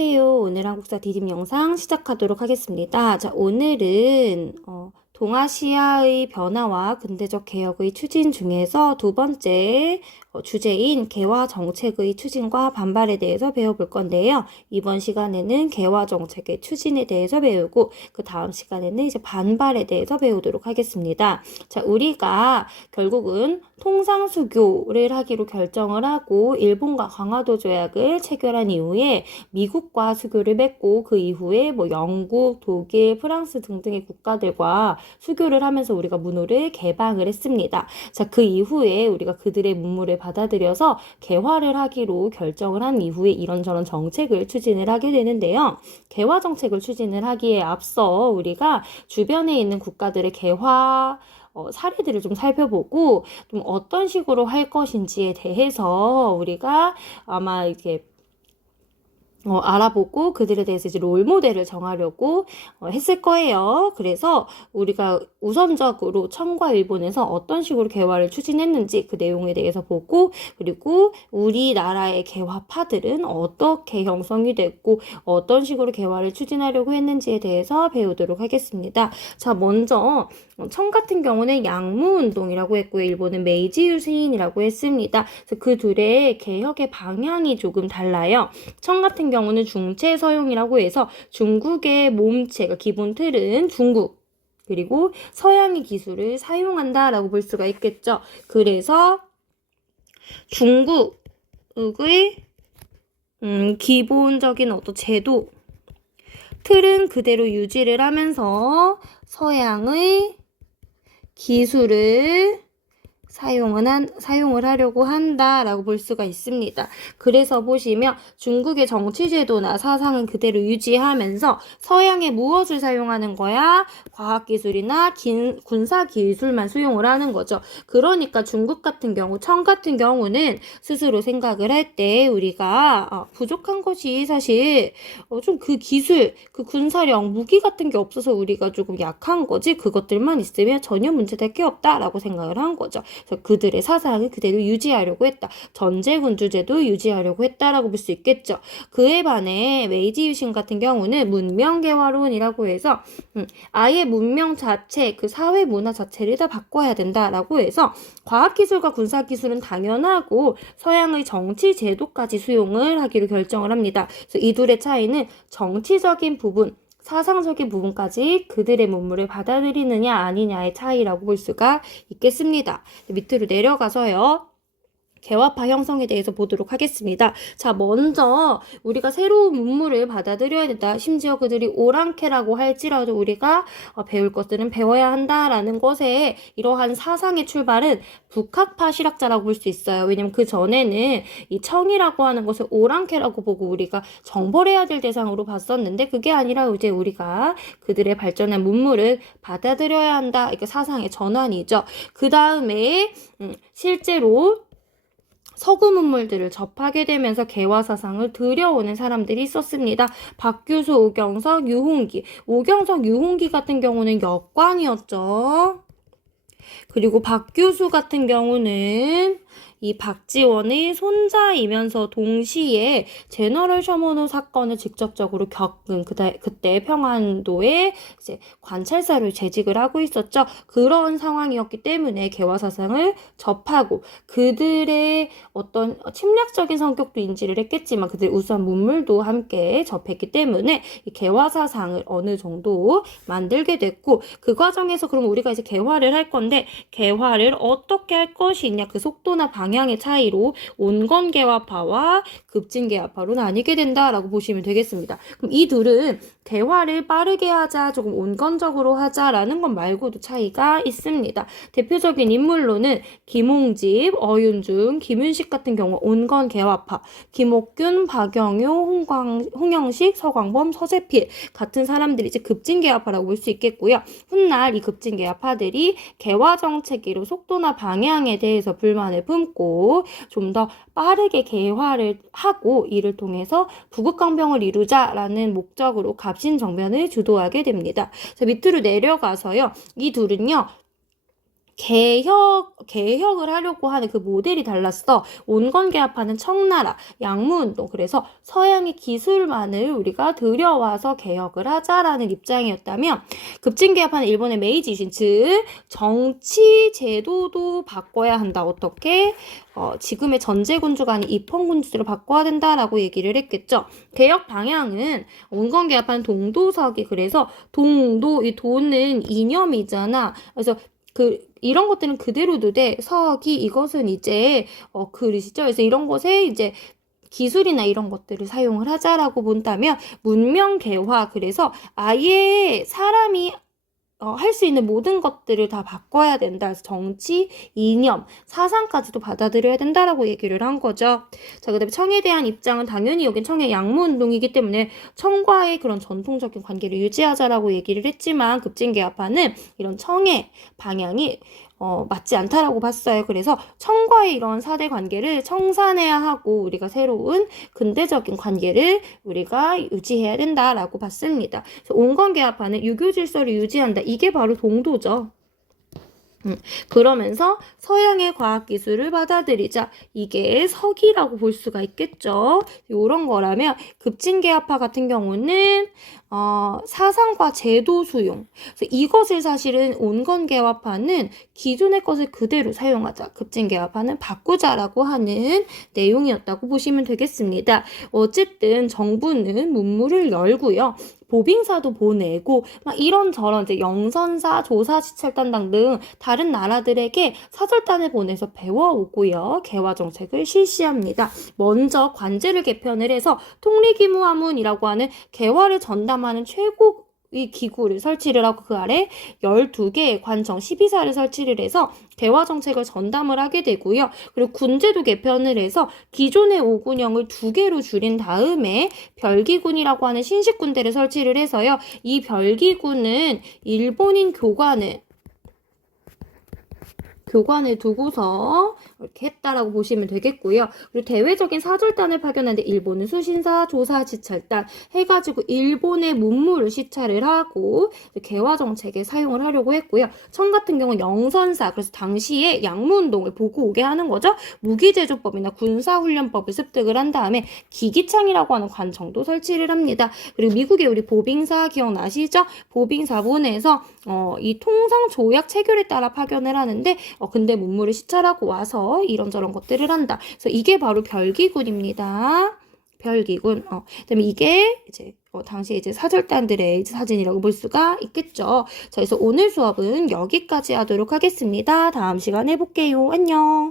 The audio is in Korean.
안녕하세요. 오늘 한국사 디딤 영상 시작하도록 하겠습니다. 자, 오늘은 동아시아의 변화와 근대적 개혁의 추진 중에서 두 번째 주제인 개화 정책의 추진과 반발에 대해서 배워볼 건데요. 이번 시간에는 개화 정책의 추진에 대해서 배우고 그 다음 시간에는 이제 반발에 대해서 배우도록 하겠습니다. 자, 우리가 결국은 통상수교를 하기로 결정을 하고 일본과 강화도 조약을 체결한 이후에 미국과 수교를 맺고 그 이후에 영국, 독일, 프랑스 등등의 국가들과 수교를 하면서 우리가 문호를 개방을 했습니다. 자, 그 이후에 우리가 그들의 문물을 받아들여서 개화를 하기로 결정을 한 이후에 이런저런 정책을 추진을 하게 되는데요. 개화 정책을 추진을 하기에 앞서 우리가 주변에 있는 국가들의 개화 사례들을 좀 살펴보고 좀 어떤 식으로 할 것인지에 대해서 우리가 아마 이렇게 알아보고 그들에 대해서 이제 롤 모델을 정하려고 했을 거예요. 그래서 우리가 우선적으로 청과 일본에서 어떤 식으로 개화를 추진했는지 그 내용에 대해서 보고, 그리고 우리나라의 개화파들은 어떻게 형성이 됐고 어떤 식으로 개화를 추진하려고 했는지에 대해서 배우도록 하겠습니다. 자, 먼저 청 같은 경우는 양무운동이라고 했고요. 일본은 메이지 유신이라고 했습니다. 그래서 그 둘의 개혁의 방향이 조금 달라요. 청 같은 경우는 중체 서용이라고 해서 중국의 몸체가 기본 틀은 중국 그리고 서양의 기술을 사용한다라고 볼 수가 있겠죠. 그래서 중국의 기본적인 어떤 제도 틀은 그대로 유지를 하면서 서양의 기술을 사용을 하려고 한다라고 볼 수가 있습니다. 그래서 보시면 중국의 정치제도나 사상은 그대로 유지하면서 서양의 무엇을 사용하는 거야? 과학기술이나 군사기술만 수용을 하는 거죠. 그러니까 중국 같은 경우, 청 같은 경우는 스스로 생각을 할 때 우리가 부족한 것이 사실 좀 그 기술, 그 군사력, 무기 같은 게 없어서 우리가 조금 약한 거지 그것들만 있으면 전혀 문제될 게 없다라고 생각을 한 거죠. 그래서 그들의 사상을 그대로 유지하려고 했다. 전제군주제도 유지하려고 했다라고 볼 수 있겠죠. 그에 반해 메이지 유신 같은 경우는 문명개화론이라고 해서 아예 문명 자체, 그 사회 문화 자체를 다 바꿔야 된다라고 해서 과학기술과 군사기술은 당연하고 서양의 정치제도까지 수용을 하기로 결정을 합니다. 그래서 이 둘의 차이는 정치적인 부분, 사상적인 부분까지 그들의 문물을 받아들이느냐 아니냐의 차이라고 볼 수가 있겠습니다. 밑으로 내려가서요. 개화파 형성에 대해서 보도록 하겠습니다. 자, 먼저 우리가 새로운 문물을 받아들여야 된다. 심지어 그들이 오랑캐라고 할지라도 우리가 배울 것들은 배워야 한다라는 것에 이러한 사상의 출발은 북학파 실학자라고 볼 수 있어요. 왜냐면 그 전에는 이 청이라고 하는 것을 오랑캐라고 보고 우리가 정벌해야 될 대상으로 봤었는데 그게 아니라 이제 우리가 그들의 발전한 문물을 받아들여야 한다. 이게 사상의 전환이죠. 그 다음에 실제로 서구 문물들을 접하게 되면서 개화 사상을 들여오는 사람들이 있었습니다. 박규수, 오경석, 유홍기. 오경석, 유홍기 같은 경우는 역광이었죠. 그리고 박규수 같은 경우는 이 박지원의 손자이면서 동시에 제너럴 셔먼호 사건을 직접적으로 겪은 그때 평안도에 이제 관찰사로 재직을 하고 있었죠. 그런 상황이었기 때문에 개화 사상을 접하고 그들의 어떤 침략적인 성격도 인지를 했겠지만 그들의 우수한 문물도 함께 접했기 때문에 이 개화 사상을 어느 정도 만들게 됐고 그 과정에서 그럼 우리가 이제 개화를 할 건데 개화를 어떻게 할 것이냐 그 속도나 방향의 차이로 온건개화파와 급진개화파로 나뉘게 된다라고 보시면 되겠습니다. 그럼 이 둘은 개화를 빠르게 하자, 조금 온건적으로 하자라는 것 말고도 차이가 있습니다. 대표적인 인물로는 김홍집, 어윤중, 김윤식 같은 경우 온건개화파, 김옥균, 박영효, 홍영식, 서광범, 서재필 같은 사람들이 이제 급진개화파라고 볼 수 있겠고요. 훗날 이 급진개화파들이 개화 정책으로 속도나 방향에 대해서 불만을 품고 좀 더 빠르게 개화를 하고 이를 통해서 부국강병을 이루자라는 목적으로 갑신정변을 주도하게 됩니다. 자, 밑으로 내려가서요. 이 둘은요. 개혁을 하려고 하는 그 모델이 달랐어. 온건개합하는 청나라, 양무운동. 그래서 서양의 기술만을 우리가 들여와서 개혁을 하자라는 입장이었다면, 급진개합하는 일본의 메이지 유신, 즉 정치 제도도 바꿔야 한다. 어떻게? 지금의 전제군주가 아닌 입헌군주로 바꿔야 된다라고 얘기를 했겠죠. 개혁 방향은 온건개합하는 동도석이, 그래서 동도, 이 도는 이념이잖아. 그래서 이런 것들은 그대로 두되 서기, 이것은 이제 그릇이죠. 그래서 이런 것에 이제 기술이나 이런 것들을 사용을 하자라고 본다면, 문명 개화, 그래서 아예 사람이 할 수 있는 모든 것들을 다 바꿔야 된다. 그래서 정치, 이념, 사상까지도 받아들여야 된다라고 얘기를 한 거죠. 자, 그다음에 청에 대한 입장은 당연히 여긴 청의 양무운동이기 때문에 청과의 그런 전통적인 관계를 유지하자라고 얘기를 했지만, 급진개합파는 이런 청의 방향이 맞지 않다라고 봤어요. 그래서 청과의 이런 사대 관계를 청산해야 하고, 우리가 새로운 근대적인 관계를 우리가 유지해야 된다라고 봤습니다. 그래서 온건개합파는 유교 질서를 유지한다. 이게 바로 동도죠. 그러면서 서양의 과학기술을 받아들이자. 이게 서기라고 볼 수가 있겠죠. 이런 거라면 급진개합파 같은 경우는 사상과 제도 수용. 그래서 이것을 사실은 온건개합파는 기존의 것을 그대로 사용하자, 급진개합파는 바꾸자라고 하는 내용이었다고 보시면 되겠습니다. 어쨌든 정부는 문물을 열고요. 보빙사도 보내고 막 이런저런 이제 영선사, 조사시찰단당 등 다른 나라들에게 사절단을 보내서 배워오고요. 개화 정책을 실시합니다. 먼저 관제를 개편을 해서 통리기무하문이라고 하는 개화를 전담하는 최고 이 기구를 설치를 하고, 그 아래 12개의 관청 12사를 설치를 해서 개화 정책을 전담을 하게 되고요. 그리고 군제도 개편을 해서 기존의 5군형을 2개로 줄인 다음에 별기군이라고 하는 신식 군대를 설치를 해서요. 이 별기군은 일본인 교관을 두고서 이렇게 했다라고 보시면 되겠고요. 그리고 대외적인 사절단을 파견하는데 일본은 수신사, 조사, 지찰단 해가지고 일본의 문물을 시찰을 하고 개화 정책에 사용을 하려고 했고요. 청 같은 경우는 영선사, 그래서 당시에 양무운동을 보고 오게 하는 거죠. 무기제조법이나 군사훈련법을 습득을 한 다음에 기기창이라고 하는 관청도 설치를 합니다. 그리고 미국의 우리 보빙사 기억나시죠? 보빙사본에서 이 통상조약 체결에 따라 파견을 하는데 근대 문물을 시찰하고 와서 이런저런 것들을 한다. 그래서 이게 바로 별기군입니다. 별기군. 그다음에 이게 이제 당시 이제 사절단들의 사진이라고 볼 수가 있겠죠. 자, 그래서 오늘 수업은 여기까지 하도록 하겠습니다. 다음 시간에 볼게요. 안녕.